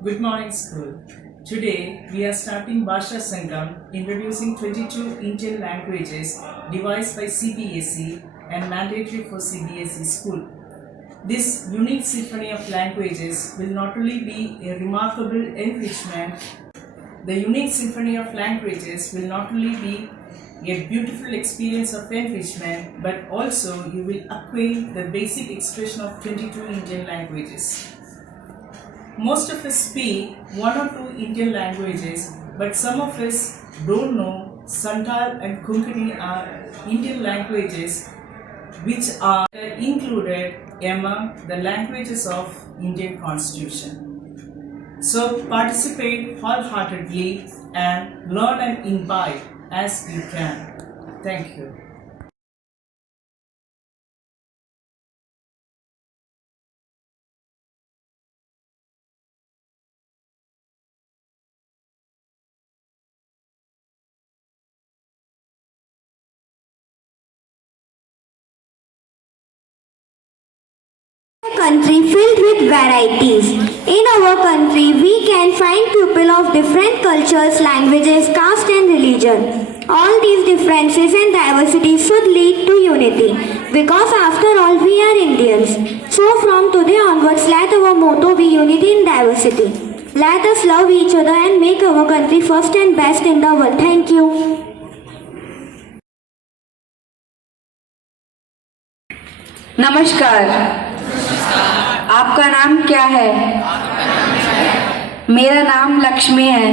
Good morning, school. Today we are starting Bhasha Sangam, introducing 22 Indian languages devised by CBSE and mandatory for CBSE school. This unique symphony of languages will not only be a remarkable enrichment, the unique symphony of languages will not only be a beautiful experience of enrichment, but also you will acquire the basic expression of 22 Indian languages. Most of us speak one or two Indian languages, but some of us don't know Santal and Konkani are Indian languages which are included among the languages of Indian Constitution. So participate wholeheartedly and learn and imbibe as you can. Thank you. Country filled with varieties. In our country, we can find people of different cultures, languages, caste and religion. All these differences and diversity should lead to unity, because after all we are Indians. So from today onwards, let our motto be unity in diversity. Let us love each other and make our country first and best in the world. Thank you. नमस्कार, आपका नाम क्या है? मेरा नाम लक्ष्मी है।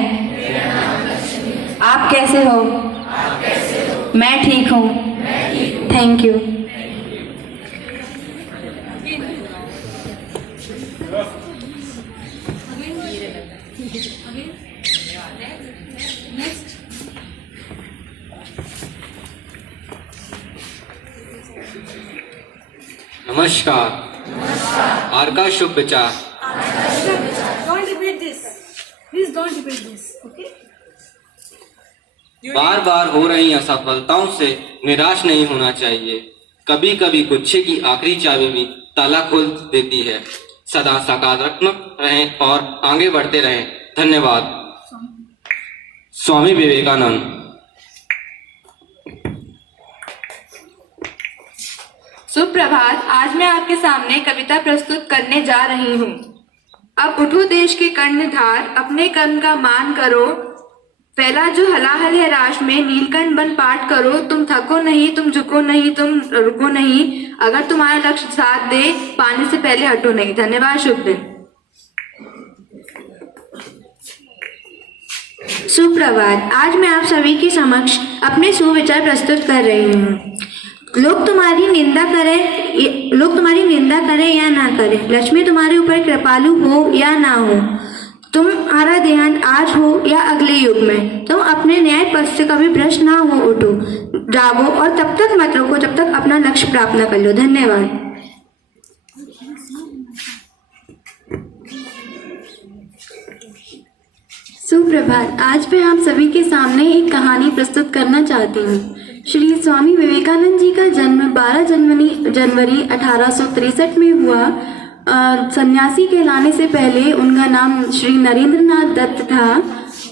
आप कैसे हो? मैं ठीक हूँ। Thank you. नमस्कार। आर का शुभ विचार। Don't repeat this. Please don't repeat this. Okay? बार बार हो रही असफलताओं से निराश नहीं होना चाहिए। कभी कभी गुच्छे की आखिरी चाबी भी ताला खोल देती है। सदा सकारात्मक रहें और आगे बढ़ते रहें। धन्यवाद। स्वामी विवेकानंद। सुप्रभात। आज मैं आपके सामने कविता प्रस्तुत करने जा रही हूँ। अब उठो देश के कर्णधार, अपने कर्म का मान करो। फैला जो हलाहल है राश में, नीलकंठ बन पाठ करो। तुम थको नहीं, तुम झुको नहीं, तुम रुको नहीं। अगर तुम्हारा लक्ष्य साथ दे, पाने से पहले हटो नहीं। धन्यवाद। शुभ दिन। सुप्रभात। आज मैं आप सभी के समक्ष अपने सुविचार प्रस्तुत कर रही हूँ। लोग तुम्हारी निंदा करें या ना करें, लक्ष्मी तुम्हारे ऊपर कृपालु हो या ना हो, तुम्हारा ध्यान आज हो या अगले युग में, तुम अपने न्याय पथ से कभी भ्रष्ट ना हो उठो, जागो और तब तक मत रुको जब तक अपना लक्ष्य प्राप्त न कर लो। धन्यवाद। सुप्रभात। आज मैं आप सभी के सामने एक कहानी प्रस्तुत करना चाहती हूँ। श्री स्वामी विवेकानंद जी का जन्म 12 जनवरी 1863 में हुआ। सन्यासी कहलाने से पहले उनका नाम श्री नरेंद्रनाथ दत्त था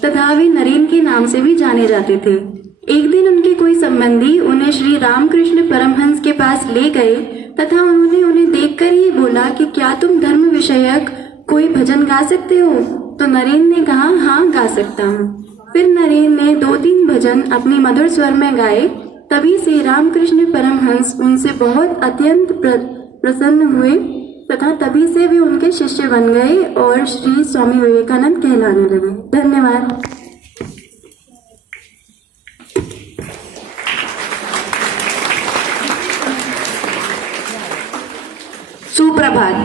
तथा वे नरेन के नाम से भी जाने जाते थे। एक दिन उनके कोई संबंधी उन्हें श्री रामकृष्ण परमहंस के पास ले गए तथा उन्होंने उन्हें देखकर ही बोला कि क्या तुम धर्म विषयक कोई भजन गा सकते हो? तो नरेन ने कहा, हाँ गा सकता हूँ। फिर नरेन ने 2-3 भजन अपनी मधुर स्वर में गाए। तभी से रामकृष्ण परमहंस उनसे बहुत अत्यंत प्रसन्न हुए तथा तभी से वे उनके शिष्य बन गए और श्री स्वामी विवेकानंद कहलाने लगे। धन्यवाद। सुप्रभात।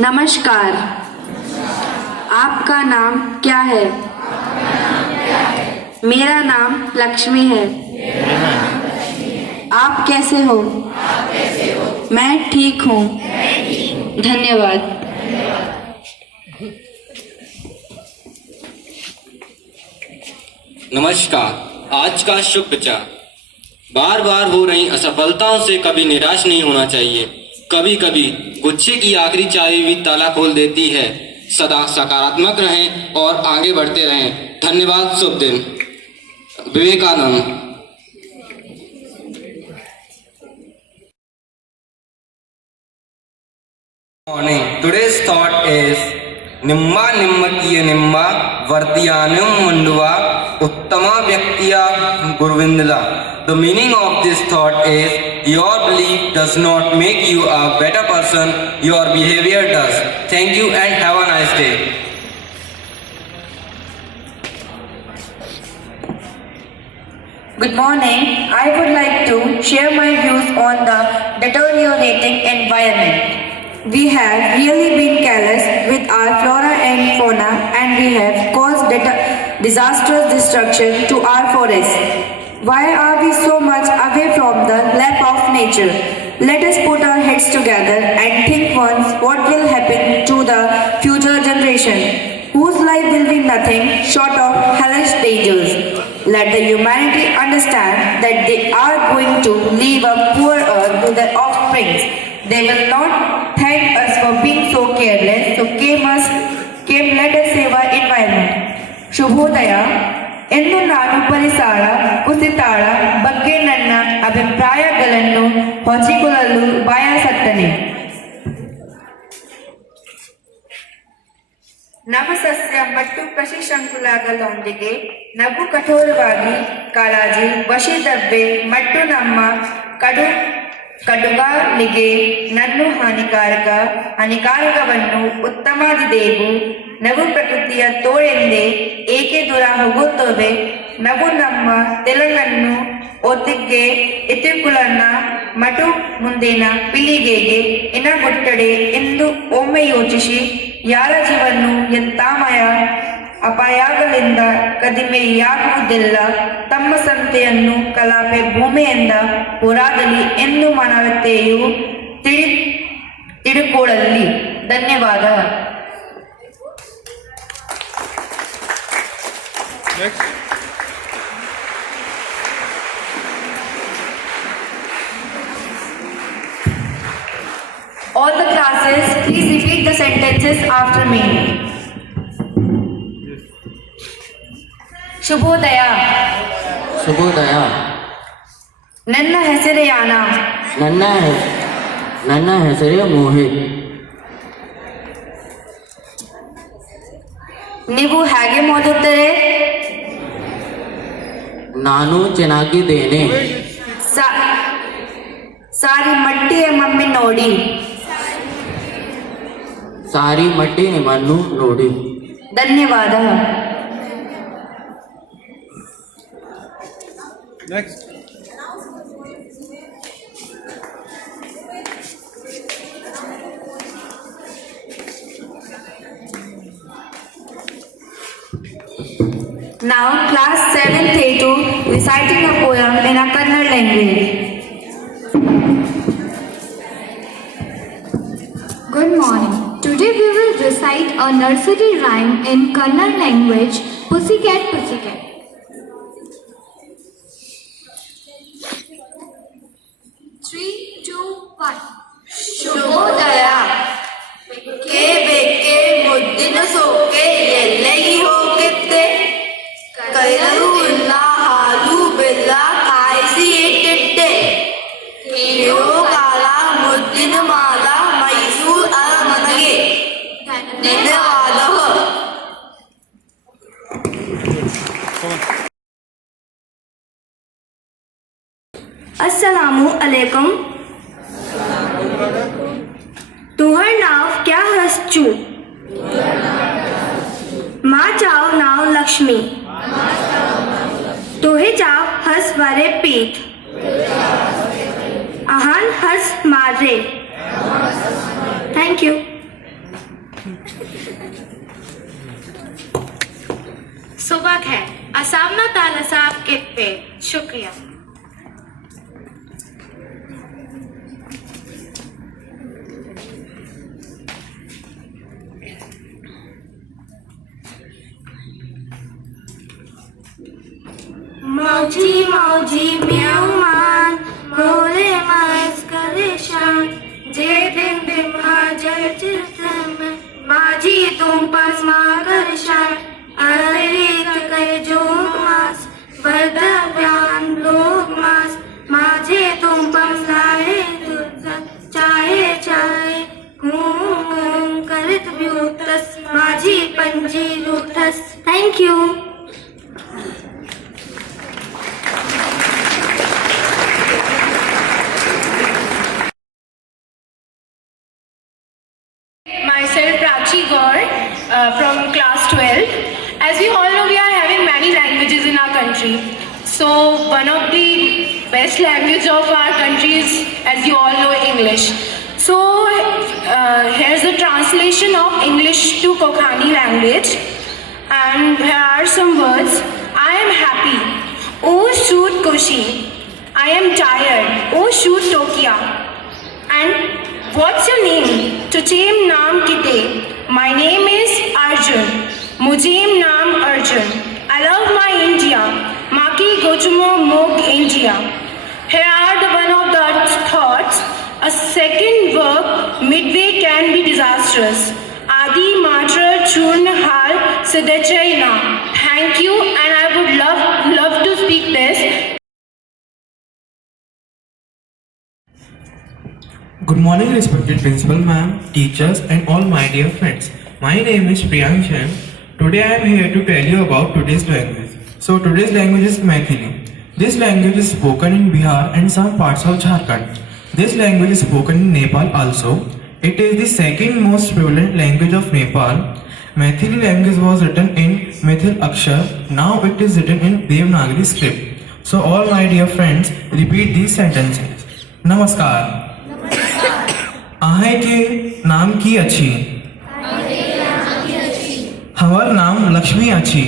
नमस्कार। आपका नाम क्या है? मेरा नाम लक्ष्मी है। आप कैसे हो? मैं ठीक हूँ। धन्यवाद। नमस्कार। आज का शुभ विचार। बार बार हो रही असफलताओं से कभी निराश नहीं होना चाहिए। कभी कभी गुच्छे की आखिरी चाबी भी ताला खोल देती है। सदा सकारात्मक रहें और आगे बढ़ते रहें। धन्यवाद। शुभ दिन। Vivekananda. Morning. Today's thought is Nimma Nimmakiya Nimma Vartiyanam Manduva Uttama Vyaktiya Gurvindala. The meaning of this thought is your belief does not make you a better person, your behavior does. Thank you and have a nice day. Good morning. I would like to share my views on the deteriorating environment. We have really been careless with our flora and fauna, and we have caused disastrous destruction to our forests. Why are we so much away from the lap of nature? Let us put our heads together and think once what will happen to the future generation, whose life will be nothing short of hellish dangers. Let the humanity understand that they are going to leave a poor earth to their offspring. They will not thank us for being so careless, so let us save our environment. ಶುಭೋದಯ. ಎಂದು ನಾನು ಪರಿಸರ ಕುಸಿತಾಳ ಬಗ್ಗೆ ನನ್ನ ಅಭಿಪ್ರಾಯಗಳನ್ನು ಹಂಚಿಕೊಳ್ಳಲು ಬಯಸುತ್ತೇನೆ. ನವಸಸ್ಯ ಮತ್ತು ಕೃಷಿ ಸಂಕುಲಗಳೊಂದಿಗೆ ನಗು ಕಠೋರವಾಗಿ ಕಾಳಜಿ ವಶಿದಬ್ಬೆ ಮತ್ತು ನಮ್ಮ ಕಡುಗಾಲಿಗೆ ನನ್ನು ಹಾನಿಕಾರಕವನ್ನು ಉತ್ತಮದಿದೆವು. ನಗು ಪ್ರಕೃತಿಯ ತೋಳೆಂದೇ ಏಕೆ ದೂರ ಹೋಗುತ್ತವೆ? ನಗು ನಮ್ಮ ತೆಲನ್ನು ಒತ್ತಿಗೆ ಎತ್ತಿಕೊಳ್ಳೋಣ ಮತ್ತು ಮುಂದಿನ ಪೀಳಿಗೆಗೆ ಇನಗುಟ್ಟಡೆ ಎಂದು ಒಮ್ಮೆ ಯೋಚಿಸಿ. ಯಾರ ಜೀವನ ಎಂತಾಮಯ ಅಪಾಯಗಳಿಂದ ಕಡಿಮೆಯಾಗುವುದಿಲ್ಲ. ತಮ್ಮ ಸಂತೆಯನ್ನು ಕಲಾಪೆ ಭೂಮಿಯಿಂದ ಹೋರಾಡಲಿ ಎಂದು ಮಾನವತೆಯು ತಿಳುಕೊಳ್ಳಲಿ. ಧನ್ಯವಾದ. All the classes, please repeat the sentences after me. ಶುಭೋದಯ. ಶುಭೋದಯ. ನನ್ನ ಹೆಸರು ಯಾನ. ನನ್ನ ಹೆಸರು ಮೋಹಿತ್. ನೀವು ಹೇಗೆ ಓದುತ್ತಾರೆ? ನಾನು ಚೆನ್ನಾಗಿದ್ದೇನೆ. ಸಾರಿ ಮಟ್ಟಿಯ ಮಮ್ಮಿ ನೋಡಿ. ಸಾರಿ ಮಟ್ಟಿ ನಿಮ್ಮನ್ನು ನೋಡಿ. ಧನ್ಯವಾದ. Next. Now class 7th A2 reciting a poem in a Kannada language. Good morning. Today we will recite a nursery rhyme in Kannada language, Pussycat Pussycat. 3, 2, 1. ಶುಭೋದಯ. ಬೆಕ್ಕೆ ಬೆಕ್ಕೆ ಮುದ್ದಿನ ಸೋಕೆ ಎಲ್ಲೆಗೆ ಹೋಗುತ್ತೆ? ಕೈಲೂ ಇಲ್ಲ ಹಾಲು ಬೆಲ್ಲ ಕಾಯಿಸಿ ಇಟ್ಟಿಟ್ಟೆ. ಕೇಳೋ ಕಾಲ ಮುದ್ದಿನ ಮಾಲ ಮೈಸೂರು ಅರಮನೆಗೆ. ಧನ್ಯವಾದ. अस्सलामु अलैकुम. तुहर नाव क्या हसचू? माँ चाव नाव लक्ष्मी. तुहे चाव हस वरे पीठ. आहान हस मारे. Thank you. सुबह है असामना ताला साहब के पे शुक्रिया. मौजी मौजी म्याऊ मान मोरे माइस करे शान जे दिन दिन हाजर जिसम माजी तुम शाय अरेत कय जोग मास वर्धव्यान लोक मास माझे तुम पमसाळे चाहे चाहे हूं करत ब्यूतस माझी पंजी लुठस. Thank you. Myself Prachi Gaur from class 12. As we all know, we are having many languages in our country. So one of the best language of our country is, as you all know, English. So here's the translation of English to Konkani language. And here are some words. I am happy. Oh shoot Koshi. I am tired. Oh shoot Tokia. And what's your name? Tuchem naam kite. My name is Arjun. Mujem naam Arjun. I love my India. Maki gochumo mog India. Here are the one of the thoughts. A second verb midway can be disastrous. Adi matra churn hal sidachaina. Thank you, and I would love to speak this. Good morning, respected principal ma'am, teachers and all my dear friends. My name is Priyank Jain. Today I am here to tell you about today's language. So today's language is Maithili. This language is spoken in Bihar and some parts of Jharkhand. This language is spoken in Nepal also. It is the second most prevalent language of Nepal. Maithili language was written in Mithil Akshar. Now it is written in Devanagari script. So all my dear friends, repeat these sentences. Namaskar. आहे के नाम की अच्छी हमार नाम लक्ष्मी अच्छी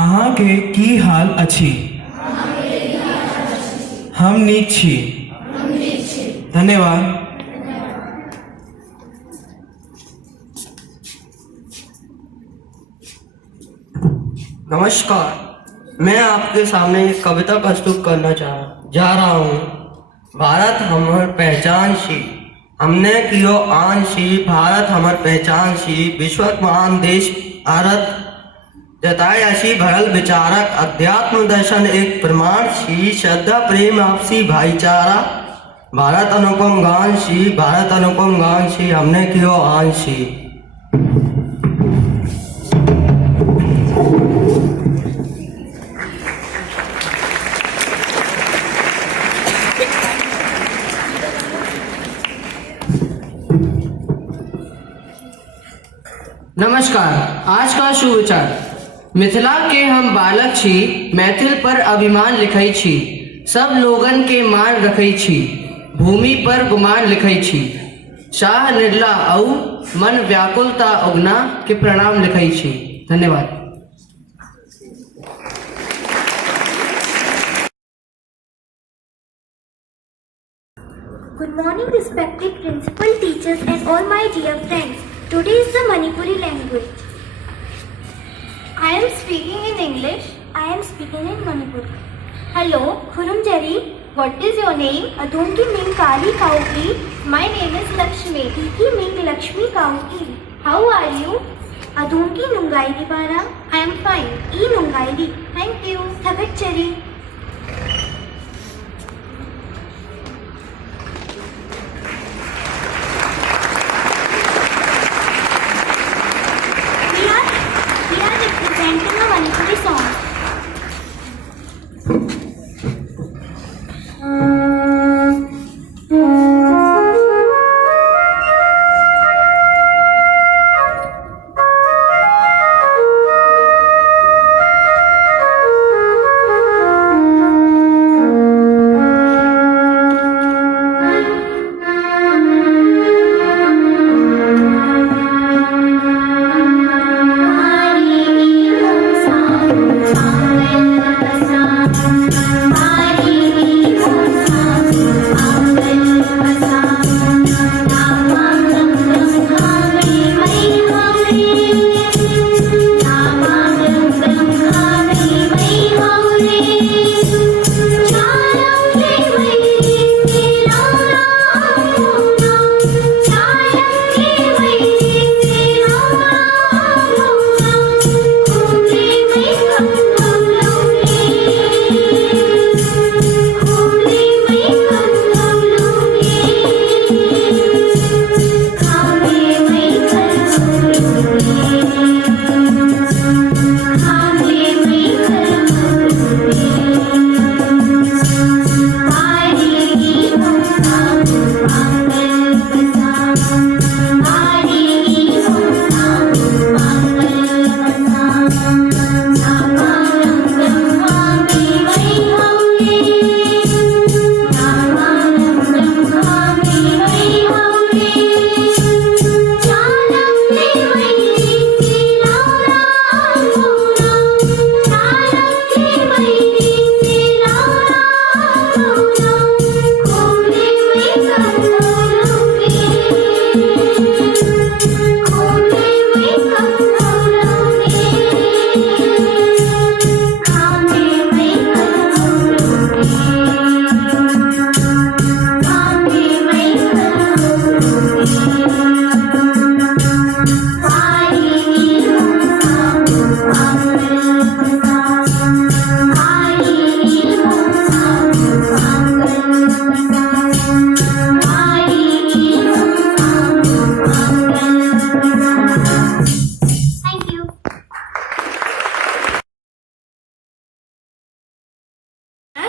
अहाँ के की हाल अच्छी हम नीक छी. धन्यवाद. नमस्कार, मैं आपके सामने एक कविता प्रस्तुत करना जा रहा हूँ. भारत हमर पहचान छी, हमने कियो आन छी. भारत हमर पहचान छी, विश्वक महान देश भारत जतायासी भरल विचारक अध्यात्म दर्शन एक प्रमाण छी. श्रद्धा प्रेम आपसी भाईचारा भारत अनुपम गान छी. भारत अनुपम गान छी, हमने कियो आन छी. नमस्कार, आज का शुभ विचार. मिथिला के हम बालक छी, मैथिल पर अभिमान लिखै छी. सब लोगन के मान रखै छी, भूमि पर गुमान लिखै छी. शाह निर्ला औ मन व्याकुलता उगना के प्रणाम लिखै छी. धन्यवाद. Good morning, respected principal, teachers and all my dear friends. Today is the Manipuri language. I am speaking in English. I am speaking in Manipuri. Hello, Khurumjari. What is your name? Adunki Ming Kali Kauki. My name is Lakshmi. Iki Ming Lakshmi Kauki. How are you? Adunki Nungai Para. I am fine. E Nungai. Thank you. Thabachari. Representing a Manipuri song.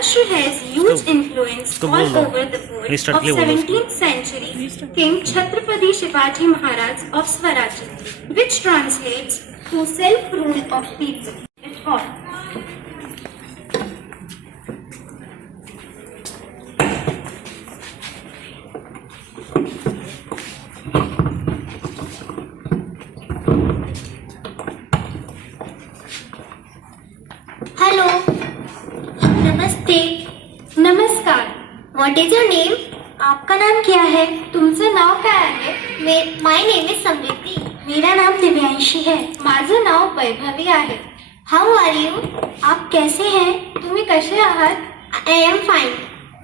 Maharashtra has huge influence all over the world. Of 17th century, King Chhatrapati Shivaji Maharaj of Swaraji, which translates to self-rule of people. It's hot. Hello. नमस्ते. नमस्कार. What is your name? आपका नाम क्या है? तुमचं नाव काय आहे? My name is Samriti. मेरा नाम दिव्यांशी है. माझं नाव वैभवी आहे. How are you? आप कैसे हैं? तुम्ही कसे आहात? I am fine.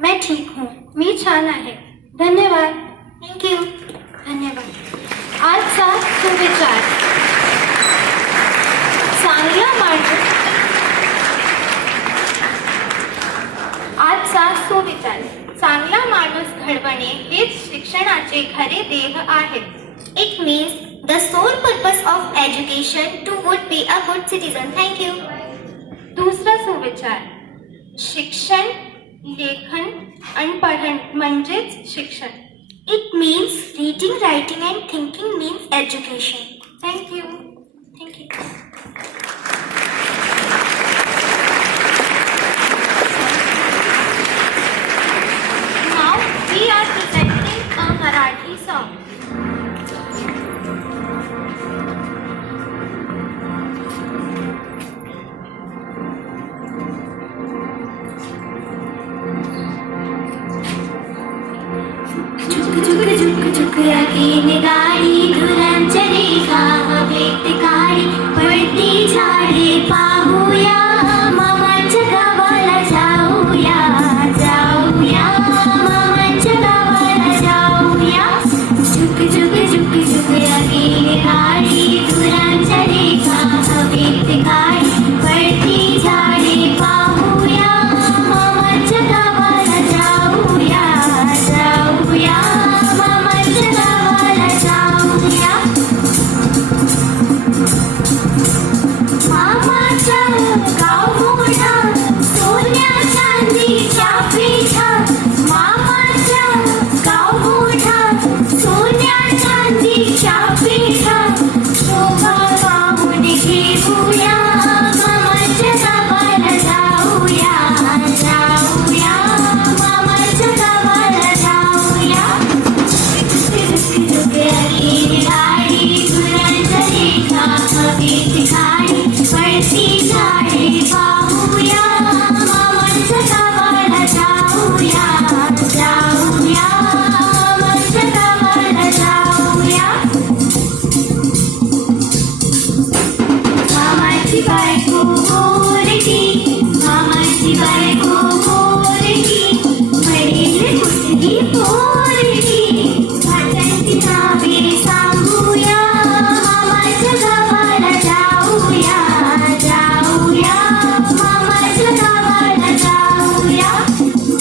मैं ठीक हूँ. मी छान आहे. धन्यवाद. Thank you. धन्यवाद. आजचा सुविचार. चांगला माणूस. आजचा सुविचार. चांगला माणूस घडवणे हेच शिक्षणाचे खरे ध्येय आहे. It means the sole purpose of education to would be a good citizen. Thank you. दुसरा सुविचार. शिक्षण, लेखन आणि पठण म्हणजेच शिक्षण. It means reading, writing and thinking means education. Thank you. Thank you. Now we are presenting a Marathi song. झुक झुक झुक झुक रगीने गाडी धुरांच्या रेखा हवेत काळी पडती झाडे पाहूया मामाच्या गावाला जाऊया जाऊया मामाच्या गावाला जाऊया झुक झुक झुक झुक रगीने गाडी धुरांच्या रेखा हवेत काळी पडती झाडे पाहूया मामाच्या गावाला जाऊया जाऊया मामाच्या गावाला जाऊया मामाच्या गाव मोठा सोन्या चांदीच्या पेठा मामाच्या गाव मोठा सोन्या चांदीच्या पेठा शोभा पाहून घेऊया मामाच्या गावाला जाऊया जाऊया मामाच्या गावाला जाऊया गाडी गुरांच्या रेखा हवेत खाडी पडती झाडे पाहूया मामाच्या गावाला जाऊया जाऊया मामाच्या गावाला जाऊया मामाची बायको गोरटी मामाची बायको गोरटी म्हणेल कुठली पोरटी भाज्यांची नावे सांगूया मामाच्या गावाला जाऊया जाऊया मामाच्या गावाला जाऊया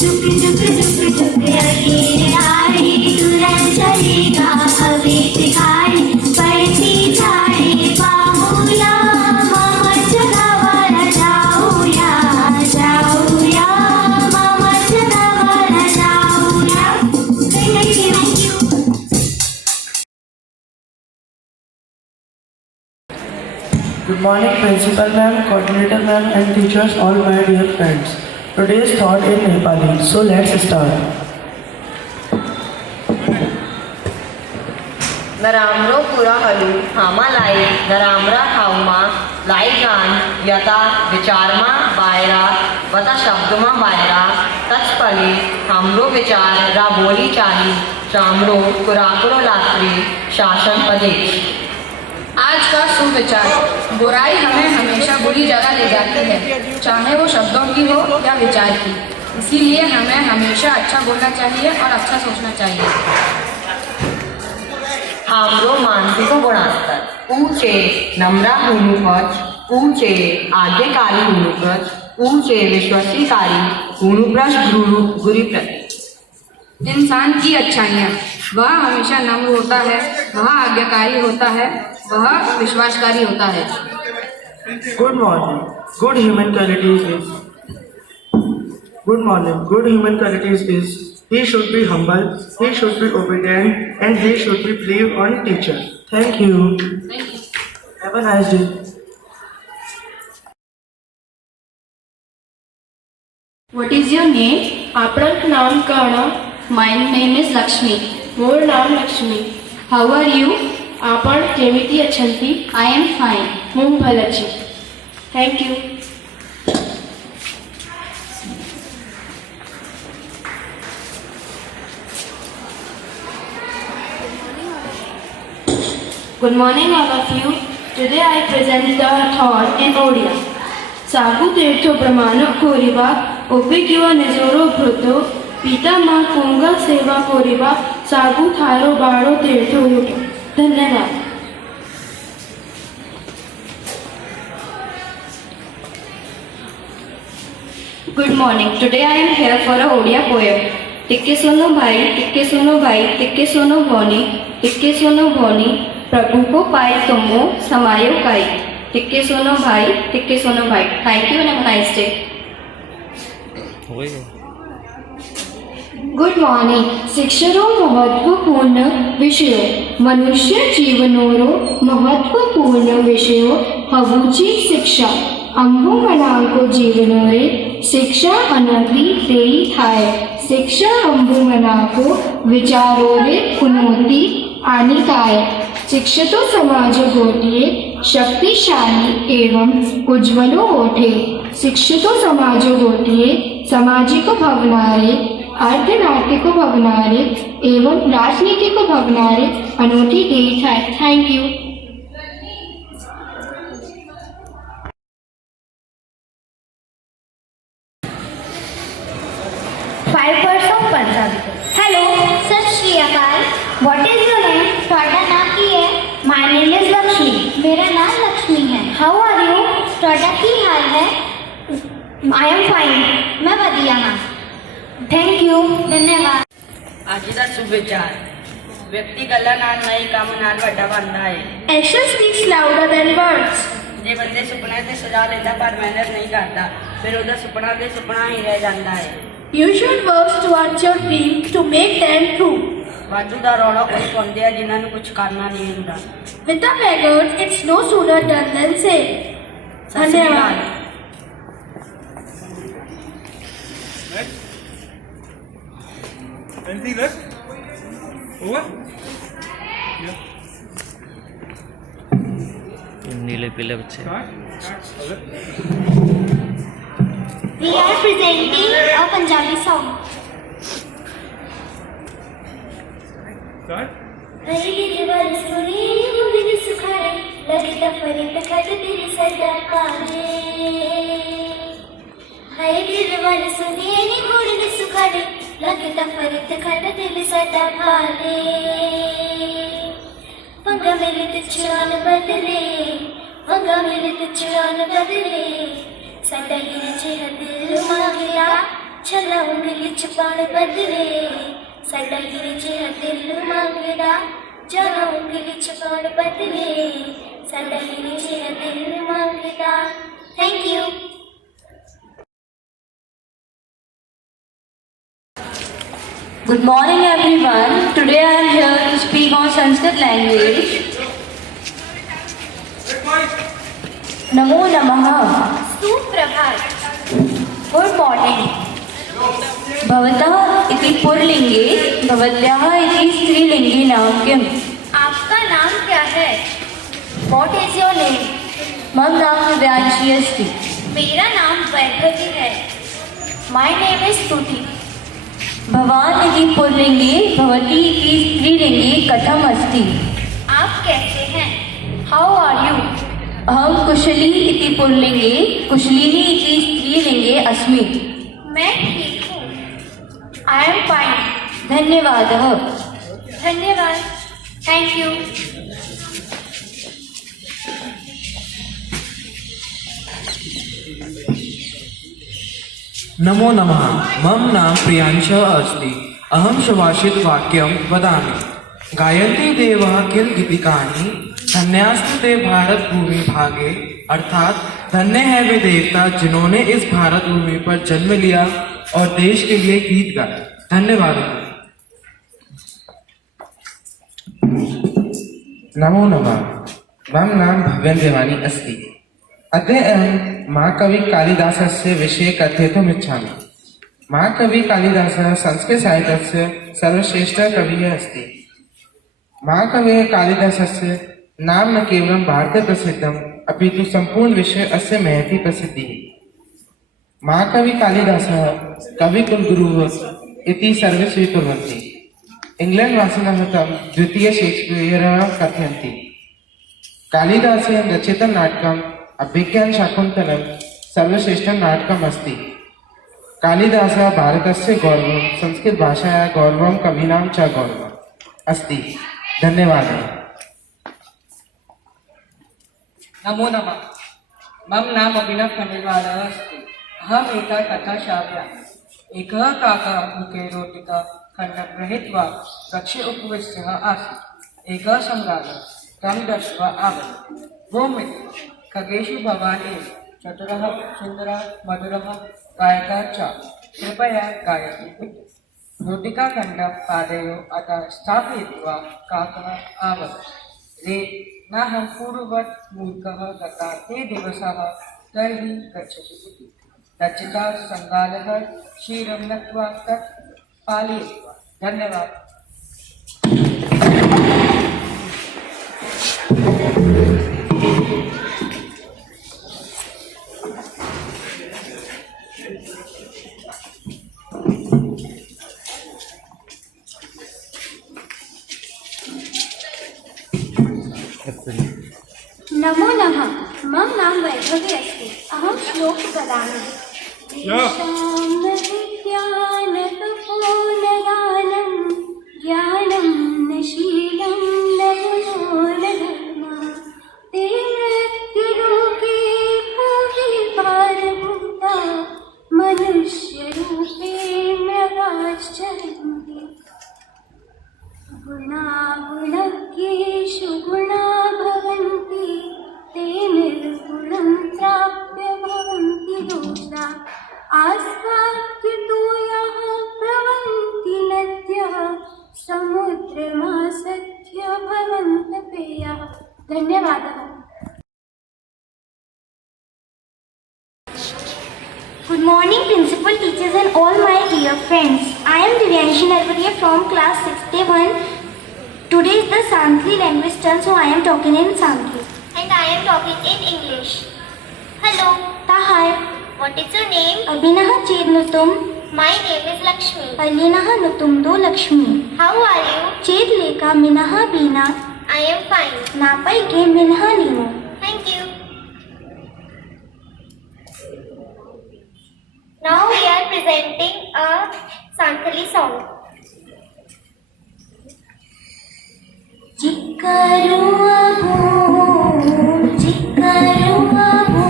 झुक झुक झुक झुक रगीने गाडी धुरांच्या रेखा हवेत काळी पडती झाडे पाहूया मामाच्या गावाला जाऊया जाऊया मामाच्या गावाला जाऊया. Thank you. Good morning, Principal Ma'am, Coordinator Ma'am, and teachers, all my dear friends. Today's thought in Nepali, so let's start. नराम्रो पुरा हलू हामा लाई नरामरा खाऊमा लाई जान यता विचारमा बायरा वता शब्दमा बायरा तत्पले हमरो विचार रा बोली चाली चामरो कुराकुरो लात्री शासन प्रदेश. आज का सुविचार. बुराई हमें हमेशा बुरी जगह ले जाती है, चाहे वो शब्दों की हो या विचार की. इसीलिए हमें हमेशा अच्छा बोलना चाहिए और अच्छा सोचना चाहिए. हमरो मानसिक गुण असतात. ऊचे नम्रा हुनुपच ऊचे आज्ञाकारी हुनुपच ऊचे विश्वसीकारी हुनुप्रश गुरुप्रति. इंसान की अच्छाइयाँ. वह हमेशा नम्र होता है, वह आज्ञाकारी होता है, वह विश्वासकारी होता है. Good morning. Good human qualities is Good morning. Good human qualities is he should be humble, he should be obedient, and he should be brave on teacher. Thank you. Have a nice day. What is your name? आपणक नाम कण? My name is Lakshmi. मोर नाम Lakshmi. How are you? आपण केमिति अछंती? I am fine. मु भल अछि. Thank you. Good morning all of you. Today I present the thought in Odia. Sagu tirtho brahmano koriba, obikiwa nizoro bhruto, pita ma kunga seva koriba, sagu tharo baro tirtho yuto. धन्यवाद. Good morning. Today I am here for a Odia poem. Tikke sono bhai, tikke sono bhai, tikke sono bhoni, tikke sono bhoni, प्रभु को पाए तुमो समायो काई. तिक्के सोनो भाई, तिक्के सोनो भाई. Thank you and have a nice day. Good morning. शिक्षणो महत्वपूर्ण विषयो. मनुष्य जीवनोरो महत्वपूर्ण विषयो हवुची शिक्षा. अंबुमनाको जीवनोरे शिक्षा अनगी देई थाय. शिक्षा अंबुमनाको विचारोरे उन्नति आनिताय. शिक्षितो समाज गोटिए शक्तिशाली एवं उज्ज्वलो ओठे. शिक्षितो समाज गोटिए सामाजिक भवनारे अर्धनाटिक भवनारे एवं राजनीतिक भवनारे अनूठी देई थाय. Thank you. Hello, Sat Sri Akal. What is your name? ਤੁਹਾਡਾ ਨਾਮ ਕੀ ਹੈ? My name is Lakshmi. मेरा नाम लक्ष्मी है. How are you? ਤੁਹਾਡਾ ਕੀ ਹਾਲ ਹੈ? I am fine. मैं ਵਧੀਆ ਹਾਂ. Thank you. धन्यवाद. ਅੱਜ ਦਾ ਸੁਭਾਚਾਰ. ਵਿਅਕਤੀ ਗੱਲਾਂ ਨਾਲ ਨਹੀਂ ਕੰਮ ਨਾਲ ਵੱਡਾ ਬਣਦਾ ਹੈ. Action speaks louder than words. ਜੇ ਬੰਦੇ ਸੁਪਨੇ ਤੇ ਸਜਾ ਲੈਂਦਾ ਪਰ ਮਿਹਨਤ ਨਹੀਂ ਕਰਦਾ ਫਿਰ ਉਹਦਾ ਸੁਪਨਾ ਤੇ ਸੁਪਨਾ ਹੀ ਰਹਿ ਜਾਂਦਾ ਹੈ. You should work towards your dream to make them true. ਵਾਧੂ ਦਾ ਰੌਲਾ ਕੋਈ ਪਾਉਂਦੇ ਆ ਜਿਨ੍ਹਾਂ ਨੂੰ ਕੁਝ ਕਰਨਾ ਨਹੀਂ ਹੁੰਦਾ. With a beggar, it's no sooner done than said. धन्यवाद. Anything left? Over? नीले पीले बच्चे. We are presenting a Punjabi song. हरी दिवार सुनी मुझे सुखाए लगता फरीद खट तेरी सदा पाले. हरी दिवार सुनी मुझे सुखाए लगता फरीद खट तेरी सदा पाले. पंगा मेरे तुझान बदले, पंगा मेरे तुझान बदले. साडा ही जिहा दिल मांगला छला उंगली च पाण बदले. साडा ही जिहा दिल मांगला छला उंगली च पाण बदले. साडा ही जिहा दिल मांगला. Thank you. Good morning everyone. Today I am here to speak on Sanskrit language. Namo Namaha. सुप्रभात. Good morning. भवतः इति पुल्लिंगे भवत्याः इति स्त्रीलिंगे नाम किम्? आपका नाम क्या है? What is your name? मम नाम दिव्यांशी अस्ति. मेरा नाम वैभवी है. My name is Stuti. भवान् इति पुल्लिंगे भवती इति स्त्रीलिंगे कथम् अस्ति? आप कैसे हैं? How are you? अहं कुशली इति पुल्लिंगे कुशलिनी इति स्त्रीलिंगे अस्मि. मैं ठीक हूँ. I am fine. धन्यवादः. धन्यवाद. Thank you. नमो नमः. मम नाम प्रियांशः अस्ति. अहं सुभाषित वाक्यं वदामि. गायन्ति देवः किल गीतिकानि संन्यास्तु ते भारत भूमि भागे अर्थात धन्य है वे देवता जिन्होंने इस भारत भूमि पर जन्म लिया और देश के लिए गीत गाया। धन्यवाद। नमो नमः। मम नाम भव्यन देवानी अस्ति। अद्य अहं महाकवि कालिदासस्य विषये कथयितुम् इच्छामि। महाकवि कालिदासः संस्कृतसाहित्यस्य सर्वश्रेष्ठः कविः अस्ति। महाकविः कालिदासस्य नाम न केवलं भारते प्रसिद्धम् अपि तु सम्पूर्ण विश्वे अस्य महती प्रसिद्धिः। महाकवि कालिदासः कविकुलगुरुः इति सर्वे स्वीकुर्वन्ति। इंग्लैंड वासिनः तं द्वितीय शेक्स्पियरः कथयन्ति। कालिदासेन रचितं नाटकम् अभिज्ञानशाकुन्तलं सर्वश्रेष्ठं नाटकम् अस्ति। कालिदासः भारतस्य गौरवं, संस्कृतभाषायाः गौरवं, कवीनां च गौरवम् अस्ति। धन्यवादः। नमो नमः। मम नाम अभिनव खंडेलवालः अस्ति। अहम् एका कथा श्रावयामि। एकः काकः मुखे रोटिका खण्डं गृहीत्वा वृक्षे उपविष्टः आसीत्। एकः सम्राटः तं दृष्ट्वा अवदत्, भो मित्र, खगेषु भवान् एव चतुरः, सुन्दरः, मधुरः, गायकः च, कृपया गायतु इति। रोटिकाखण्डं पादयोः अधः स्थापयित्वा काकः अवदत्, रे नाहं पूर्ववत् मूर्खः गता ते दिवसाः तैः गच्छति इति। रचिता सङ्गालः क्षीरं नत्वा तत् पालयित्वा। धन्यवाद। नमो नमः। मम नाम वैभवी अस्ति। अहं श्लोक वदामि। विज्ञानतपोनदानं ज्ञानं न शीलं न गुणो न धर्मः ते मृत्युलोके भूहि भारभूता मनुष्यरूपे मृगाश्चरन्ति। गुणागुणज्ञेषु गुणा भवन्ति ते निर्गुणं प्राप्य भवन्ति दोषा। आस्वाद्यतो यः प्रवन्ति नद्यः समुद्रमासत्य भवन्त पेयः। धन्यवादः। Good morning, principal, teachers and all my dear friends. I am Divyanshi Narvadia from class 61. Today is the Santhali language turn, so I am talking in Santhali. And I am talking in English. Hello. Tahar. What is your name? Abhinah Chednutum. My name is Lakshmi. Alinah Nutumdo Lakshmi. How are you? Chedleka Minaha Bina. I am fine. Napai Ge Minha Nimo. Thank you. Now we are presenting a Santhali song. Chikaru abu, chikaru abu,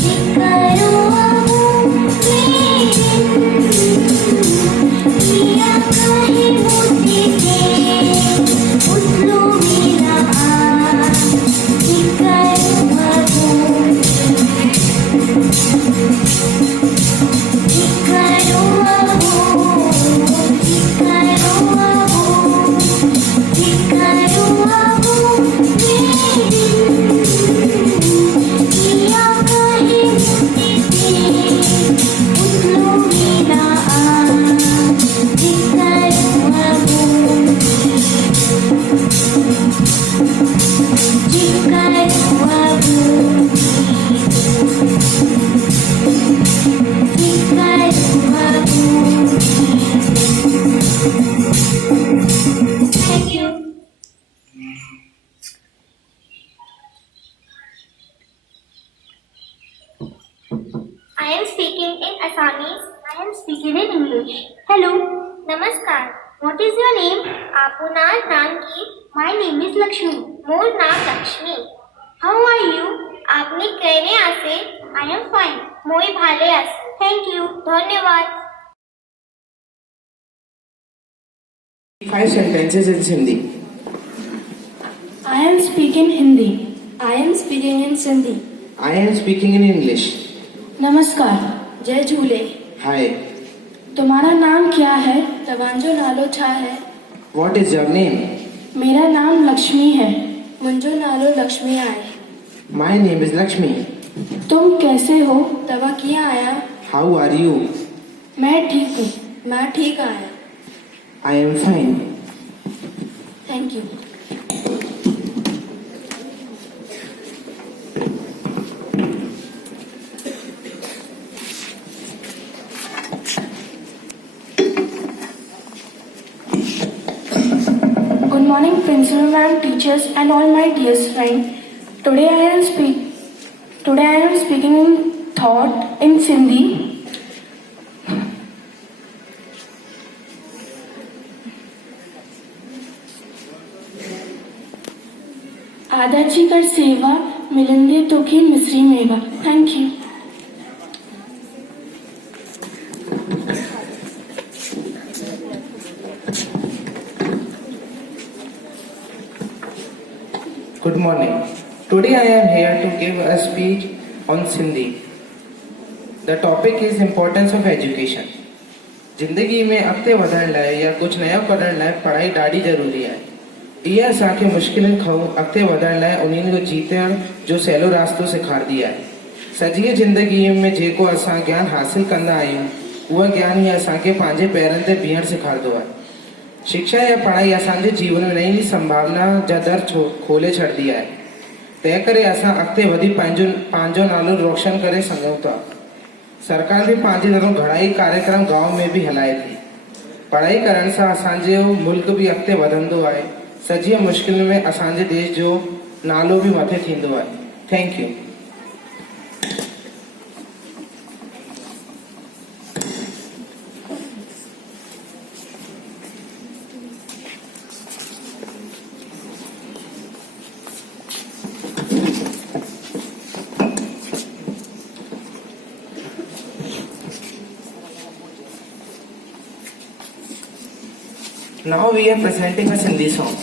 chikaru abu, kiya kahi muti ke, utlu mila, chikaru abu. Chikaru abu, chikaru abu, chikaru abu, kiya kahi muti ke, utlu mila, chikaru abu, chikaru abu. Thank you. I am speaking in Assamese. I am speaking in English. Hello. Namaskar. What is your name? Apunar नाम की? My name is Lakshmi. मोर नाम Lakshmi. How are you? आपने कहने आसे? I am fine. मोई भाले आसे. Thank you. धन्यवाद. 5 sentences in Hindi. I am speaking Hindi. I am speaking in Sindhi. I am speaking in English. नमस्कार, जय झूले। Hi. तुम्हारा नाम क्या है? तव्हांजो नालो छा है? What is your name? मेरा नाम लक्ष्मी है। मुंहिंजो नालो लक्ष्मी आहे। My name is Lakshmi. तुम कैसे हो? तव्हां कीअं आया? How are you? मैं ठीक हूँ। मैं ठीक आया। I am fine. Thank you. Good morning, principal ma'am, teachers, and all my dear friends. Today I am speaking in thought in Sindhi. आदर्शी कर सेवा मिलंदे तोखे मिसरी मेवा। Thank you. Good morning. Today I am here to give a speech on Sindhi. The topic is importance of education. जिंदगी में अॻिते वधण लाइ या कुझु नयो करण लाइ पढ़ाई ॾाढी ज़रूरी आहे। इहा असांखे मुश्किलनि खां अॻिते वधण लाइ उन्हनि खे जीतण जो सवलो रास्तो सेखारींदी आहे। सॼी ज़िंदगीअ में जेको असां ज्ञान हासिल कंदा आहियूं उहा ज्ञान ई असांखे पंहिंजे पेरनि ते बीहण सेखारींदो आहे। शिक्षा या पढ़ाई असांजे जीवन में नई संभावना जा दर खोले छॾंदी आहे। तंहिं करे असां अॻिते वधी पंहिंजो नालो रोशन करे सघूं था। सरकार बि पंहिंजी तरफ़ घणाई कार्यक्रम गांव में बि हलाए थी। पढ़ाई करण सां असांजो मुल्क बि अॻिते वधंदो आहे। सॼी मुश्किल में असांजे देश जो नालो बि मथे थींदो आहे। Thank you. Now we are presenting a Sindhi song.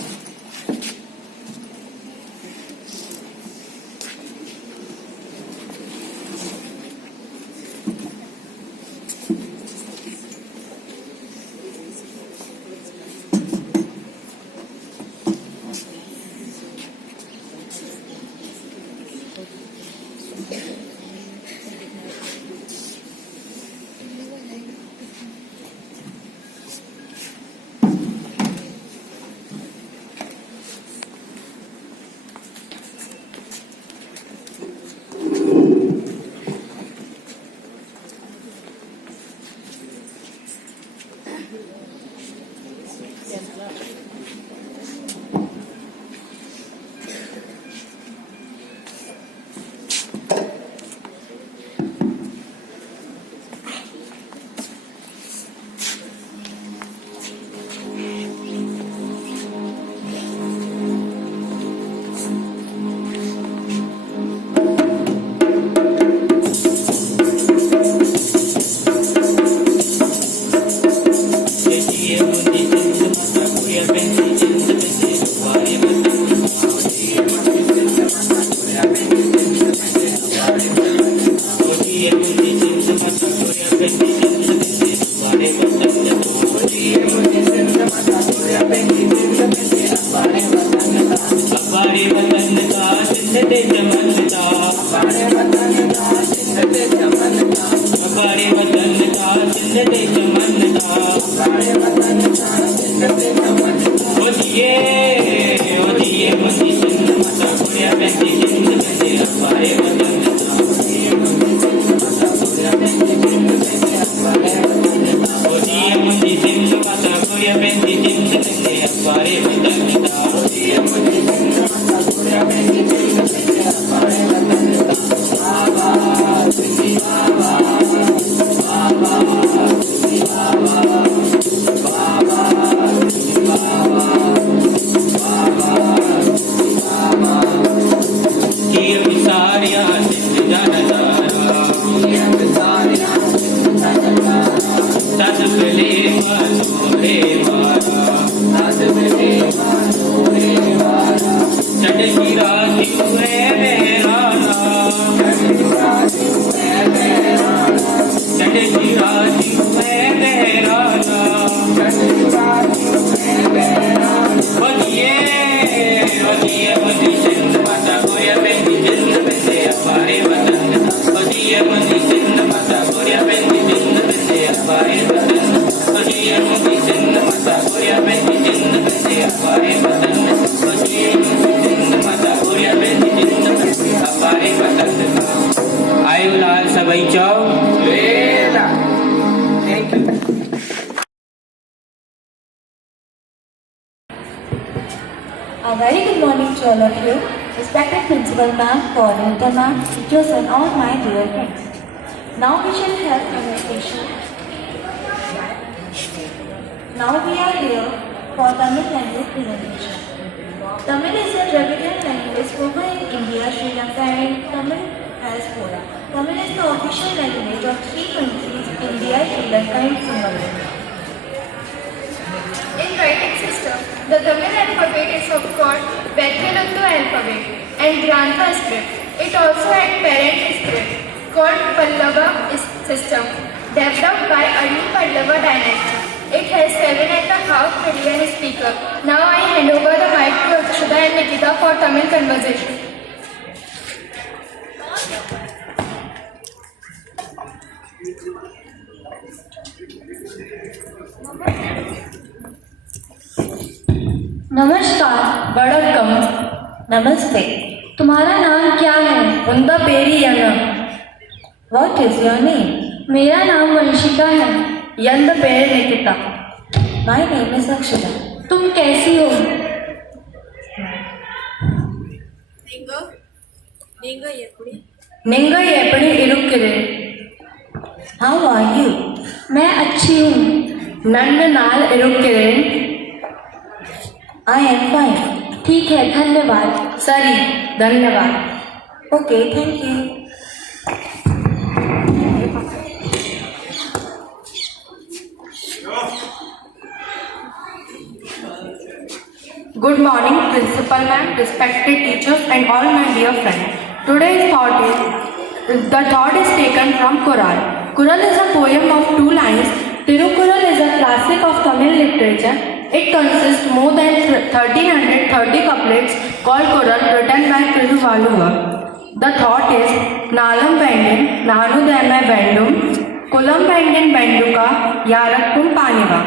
Chade ki raat yu hai I will answer by job. Thank you. A very good morning to all of you, respected principal ma'am, coordinator ma'am, teachers and all my dear friends. Now we shall have conversation. Now we are here for Tamil language presentation. Tamil is a Dravidian language spoken in India, Sri Lanka and Tamil diaspora. Tamil is the official language of 3 countries, India, Sri Lanka and Zimbabwe. In writing system, the Tamil alphabet is of course Betheluttu alphabet and Grantha script. It also had parent script called Pallava system, developed by early Pallava dynasty. It has 7.5 million speakers. Now I hand over the mic to Akshada and Nikita for Tamil conversation. नमस्कार, वड़क्कम, नमस्ते। तुम्हारा नाम क्या है? उनका peri यना। What is your name? मेरा नाम वंशिका है। यंद पेर Nikita. My name is Akshita. तुम कैसी हो? निंगा एपड़ी इरुक्किरे। How are you? मैं अच्छी हूँ। नन्द नाल इरुक्किरे। I am fine. ठीक है, धन्यवाद। सरी, धन्यवाद। Okay, thank you. Good morning, Principal Ma'am, respected teachers and all my dear friends. Today's thought is taken from Kural. Kural is a poem of 2 lines. Tirukural is a classic of Tamil literature. It consists more than 1330 couplets called Kural written by Tiruvalluvar. The thought is Nalam Vendin, Nanu Deme Vendum, Kulam Vendin Venduka, Yarakkum Paniva.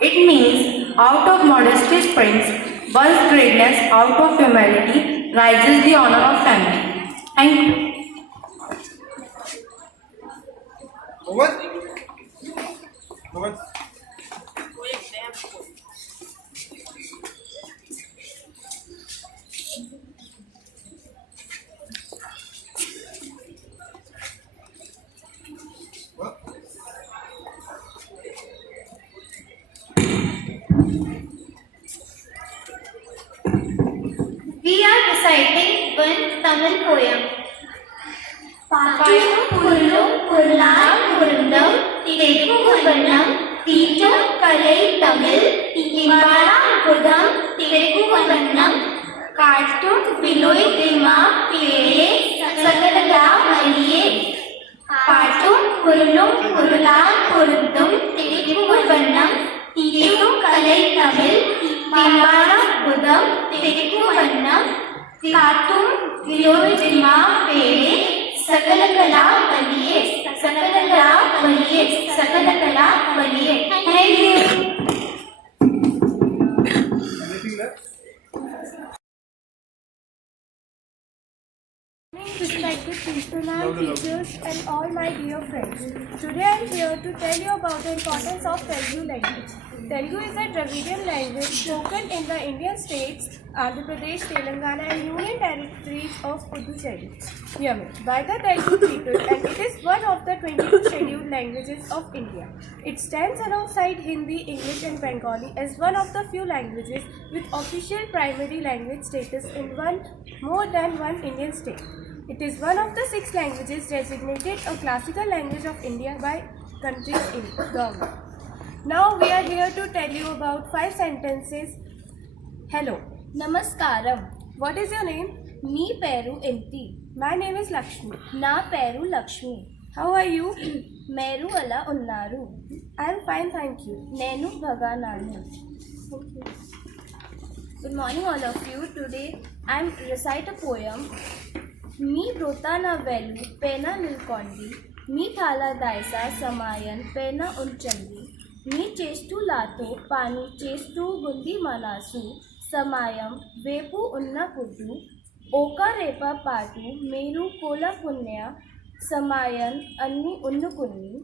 It means out of modesty springs one's greatness, out of humility rises the honor of family. Thank you. We are reciting one Tamil poem. Pattu Pullu Pullam Purundam Tiruku Vannam Teechu Kalai Tamil Timbala Budam Tiruku Vannam Kattum Piloi Dima Pele Sakadala Maliye Pattum Pullum Pullam Purundam Tiruku Vannam Teechu Kalai Tamil Timbala Budam Tiruku Vannam Kattum Piloi Dima Pele Sakadala Maliye Sakadala Maliye Sakadala Maliye. Thank you. Respected principal, teachers and all my dear friends. Today I am here to tell you about the importance of Telugu language. Telugu is a Dravidian language spoken in the Indian states, Andhra Pradesh, Telangana and Union Territories of Puducherry, Yemen, by the Telugu people, and it is one of the 22 scheduled languages of India. It stands alongside Hindi, English and Bengali as one of the few languages with official primary language status in more than one Indian state. It is one of the 6 languages designated a classical language of India by countries in government. Now we are here to tell you about 5 sentences. Hello. Namaskaram. What is your name? Me Peru Inti. My name is Lakshmi. Na Peru Lakshmi. How are you? Meru ala unnaru. I am fine, thank you. Nenu bhaga nanu. Good morning all of you. Today I am recite a poem. मी ब्रोताना वेलू पेना नीलकोंडी मी थाला दायसा समायन पेना उंचंदी मी चेष्टू लातो पानी चेष्टू गुंदी मनासू समायम वेपू उन्ना कुड्डू ओका रेपा पाटू Meru Cola पुण्या समायन अन्नी उन्नुकुन्नी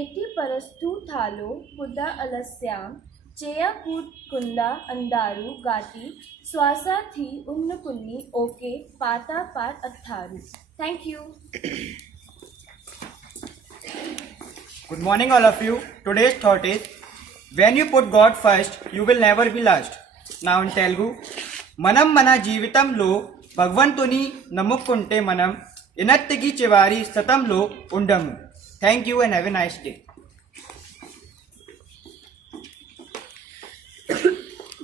eighty परस्तु थालो पुदा अलस्याम चेया कूट कुंदा अंदारू गाती स्वासा थी उन्नुकुन्नी ओके पाता पार अत्थारू. Thank you. Good morning, all of you. Today's thought is, when you put God first, you will never be lost. Now in Telugu, Manam mana జీవితంలో భగవంతుని నమ్ముకుంటే మనం ఎనత్తికి చివరి స్థితంలో ఉండము. Thank you and have a nice day.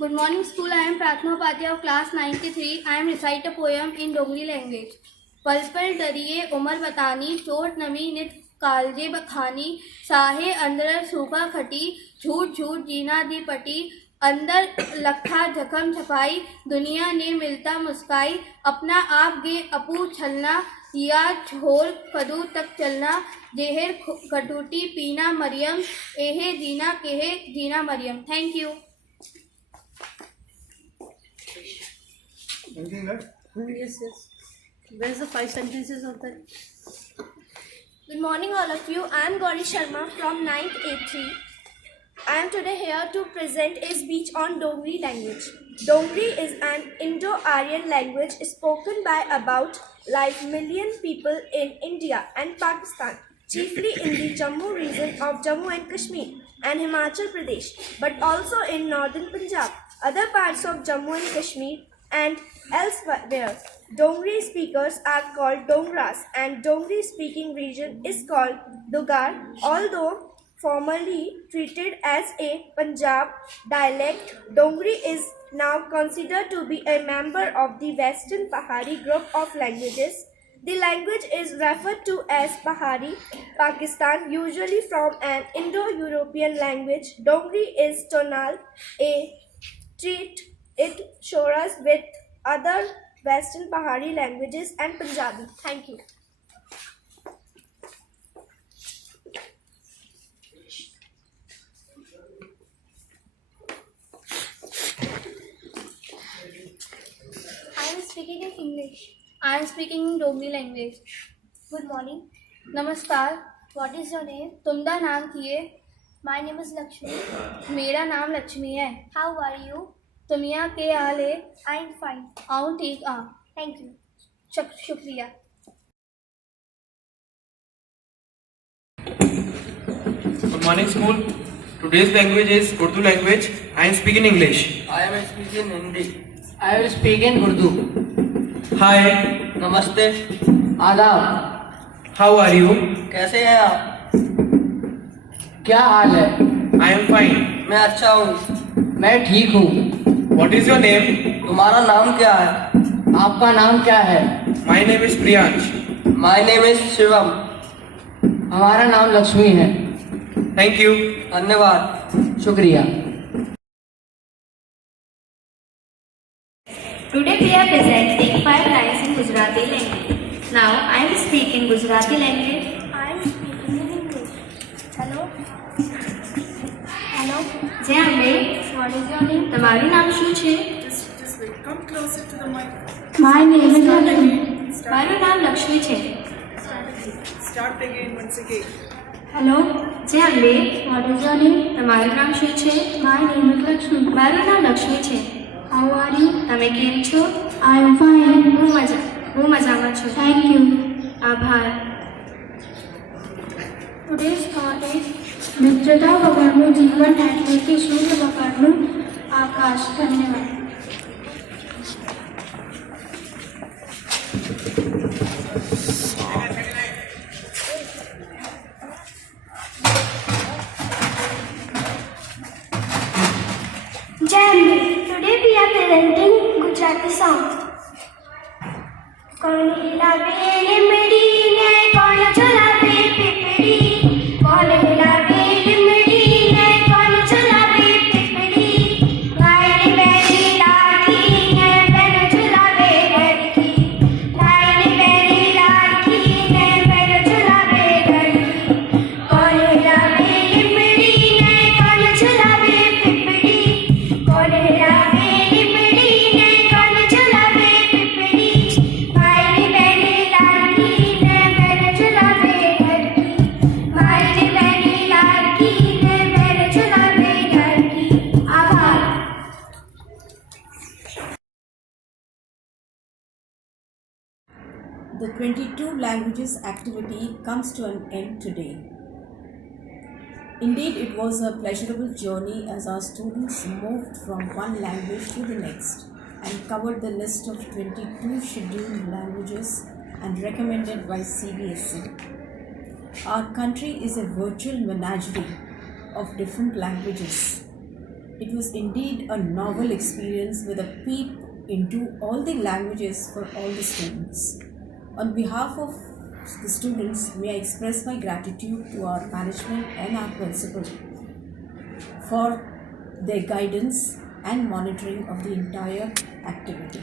Good morning, school. I am Prathna Upadhyay of class 93. I am recite a poem in Dongri language. पल पल डरिए उमर बतानी चोट नमी नित कालजे बखानी साहे अंदर सूखा खटी झूठ झूठ जीना दी पटी अंदर लखा जखम छपाई दुनिया ने मिलता मुस्काई अपना आप गे अपू छलना या झोल कदू तक चलना जेहर कटूटी पीना मरियम एहे जीना केहे जीना Mariam. Thank you. Yes. Where's the 5 sentences of that? Good morning, all of you. I am Gauri Sharma from 9th A3. I am today here to present a speech on Dongri language. Dongri is an Indo-Aryan language spoken by about 1 million people in India and Pakistan, chiefly in the Jammu region of Jammu and Kashmir and Himachal Pradesh, but also in northern Punjab, other parts of Jammu and Kashmir and elsewhere. Dongri speakers are called Dongras and Dongri speaking region is called Dugar, although formerly treated as a Punjab dialect. Dongri is now considered to be a member of the Western Pahari group of languages. The language is referred to as Pahari Pakistan, usually from an Indo-European language. Dongri is tonal, a treat it shows with other Western Pahari languages and Punjabi. Thank you. I am speaking in English. I am speaking in Dongri language. Good morning. नमस्कार. What is your name? तुमदा नाम किए? My name is Lakshmi. मेरा नाम लक्ष्मी है. How are you? तुम यहाँ के आले? I am fine. आऊँ ठीक आ. Thank you. शुक्रिया. Good morning, school. Today's language is Urdu language. I am speaking English. I am speaking Hindi. I will speak in Urdu. Hi. नमस्ते. आदाब. How are you? कैसे हैं आप? क्या हाल है? I am fine. मैं अच्छा हूँ. मैं ठीक हूँ. What is your name? तुम्हारा नाम क्या है? आपका नाम क्या है? My name is Priyansh. My name is Shivam. हमारा नाम लक्ष्मी है. Thank you. धन्यवाद. शुक्रिया. Today we are presenting 5 lines in Gujarati language. Now I am speaking Gujarati language. I am speaking in English. Hello. Hello. જય Ambe. What is your name? તમારું નામ શું છે? Just wait. Come closer to the mic. My name is Start Lakshmi. again. મારું નામ લક્ષ્મી છે. Start again once again. Hello. જય Ambe. What is your name? તમારું નામ શું છે? My name is Lakshmi. મારું નામ લક્ષ્મી છે. How are you? તમે કેમ છો? I am fine. હું મજામાં છું. Thank you. આભાર. Today's thought is મિત્રતા વગરનું જીવન એટલે કે શુદ્ધ વગરનું આકાશ. ધન્યવાદ. Jai Hind. Today we are presenting Gujarati song. कौन हिलावे लिमड़ी ने कौन चलावे पिपड़ी कौन हिलावे लिमड़ी ने कौन चलावे पिपड़ी भाई ने बैरी लाठी ने बैन चलावे लड़की भाई ने बैरी 22 languages activity comes to an end today. Indeed, it was a pleasurable journey as our students moved from one language to the next and covered the list of 22 scheduled languages and recommended by CBSE. Our country is a virtual menagerie of different languages. It was indeed a novel experience with a peep into all the languages for all the students. On behalf of the students, may I express my gratitude to our management and our principal for their guidance and monitoring of the entire activity.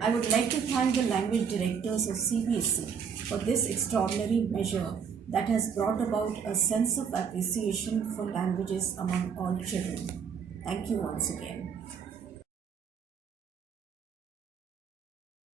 I would like to thank the language directors of CBSE for this extraordinary measure that has brought about a sense of appreciation for languages among all children. Thank you once again.